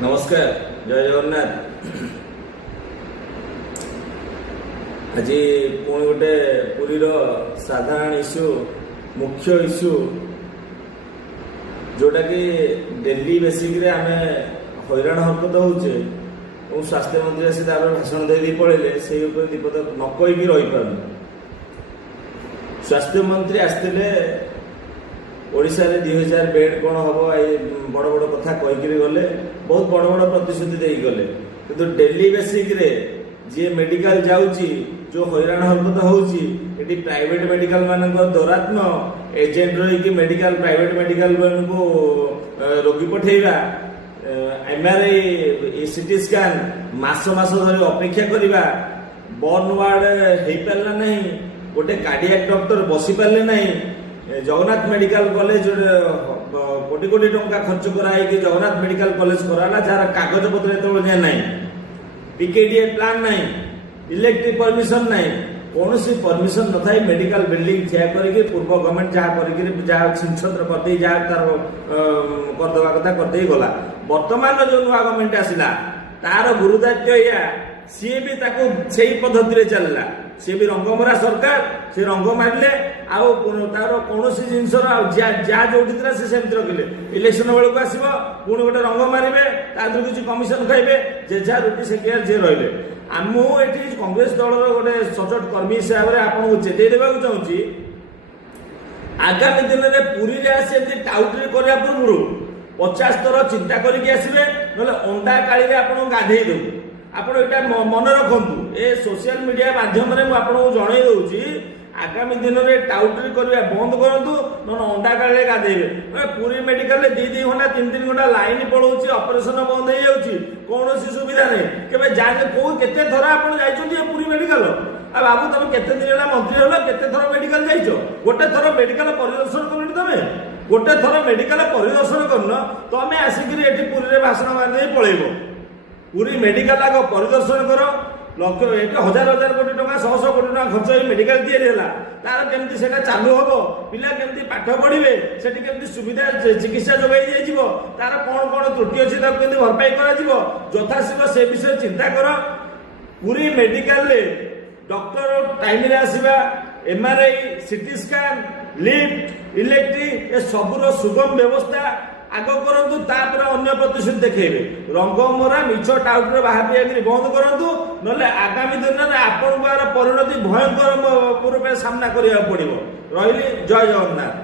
नमस्कार जय जगन्नाथ। आज पुणी गोटे पुरीर साधारण इश्यू मुख्य इश्यू जोटा कि डेली बेसिक रे आमे हैरान हरकत होचे और स्वास्थ्य मंत्री आसी भाषण दे पड़े से दीपद न कहीकि रही पार। स्वास्थ्य मंत्री आसते ओडिशा रे 2000 बेड कौन हम बड़ बड़ कथा कहीकि गले बहुत बड़ बड़ प्रतिश्रुति दे गले किंतु डेली बेसिक रे जी मेडिकल जाऊँगी जो हैरान हरकत होची एटी प्राइवेट मेडिकल मान दौरात्म एजेंट रही मेडिकल प्राइवेट मेडिकल को रोगी पठेगा एमआरआई सीटी स्कैन मास धरी अपेक्षा करवा बर्न वार्ड हो पारा नहीं गोटे कार्डियाक डॉक्टर बसी पारे नहीं जगन्नाथ मेडिकल कॉलेज कोटी कोटी टंका खर्च कराई जगन्नाथ मेडिकल कॉलेज कराला जार कागज पत्र ये ना पीकेडीए प्लान नहीं इलेक्ट्रिक परमिशन नहीं कौन सी परमिशन न था मेडिकल बिल्डिंग ठिया करके पूर्व गवर्नमेंट जहाँ छिछत्र करदे जहाँ तार करदे कथा करदे गला। वर्तमान जो नुआ गवर्नमेंट आसला तार गुरुदायित्व या सी भी से पद्धति चलला सी भी रंगमरा सरकार से रंग मारे तार कौन सी जिन जहाँ जो से सेमती रखिले इलेक्शन बेलू आसो पुणी गोटे रंग मारे तादर किसी कमिशन खाइबे जे जहाँ रुटी सेक्रेटारी जे रही मुझे कांग्रेस दल गोटे सचोट कर्मी हिसाब से आपको चेताई देवा चाहूँगी आगामी दिन में पुरी आसी टाउटरी करने पूर्व 50 थर चिंता करके आसवे ना अंडा काली आप गाधे देव आप मन रखु ए सोशल मीडिया माध्यम आपको जन दूसरी आगामी दिन में टाउटरी करवा बंद करूँ ना अंडा काली गाधेबे पुरी मेडिकल में 2 घंटा 3 घंटा लाइन पड़ोची ऑपरेशन बंद हो जाऊँगी कौन सुविधा नहीं के जाए कौ केते थर आप पुरी मेडिकल आ बाबू तुम केते दिन मंत्री हल केते थर मेडिकल जाइछ गोटे थर मेडिकल परिदर्शन कर तुम गोटे थर मेडिकल परिदर्शन करन तुम आसिक पुरी भाषण मारि पलैब पुरी मेडिकल आग परिदर्शन कर लक्ष 1000 कोटी टका 100 कोटी टका खर्च हो मेडिकल या तार केमती से चालू हम पिला केमती पाठ पढ़े से केमती सुविधा चिकित्सा जोगाई दिया तार कौन कौन त्रुटि अच्छी केमती भरपाई कर यथाशीघ्र से विषय चिंता कर। पुरी मेडिकल डॉक्टर टाइम आसवा MRI CT scan lift electric ए सबूर सुगम व्यवस्था आग करूँ तापर अन्य प्रतिश्रुति देखिए रंगमरा मिछ टाउटर बाहर बंद करूँ ना आगामी दिन में आपण परिणति भयंकर रूप सामना करा पड़ो। रही जय जगन्नाथ।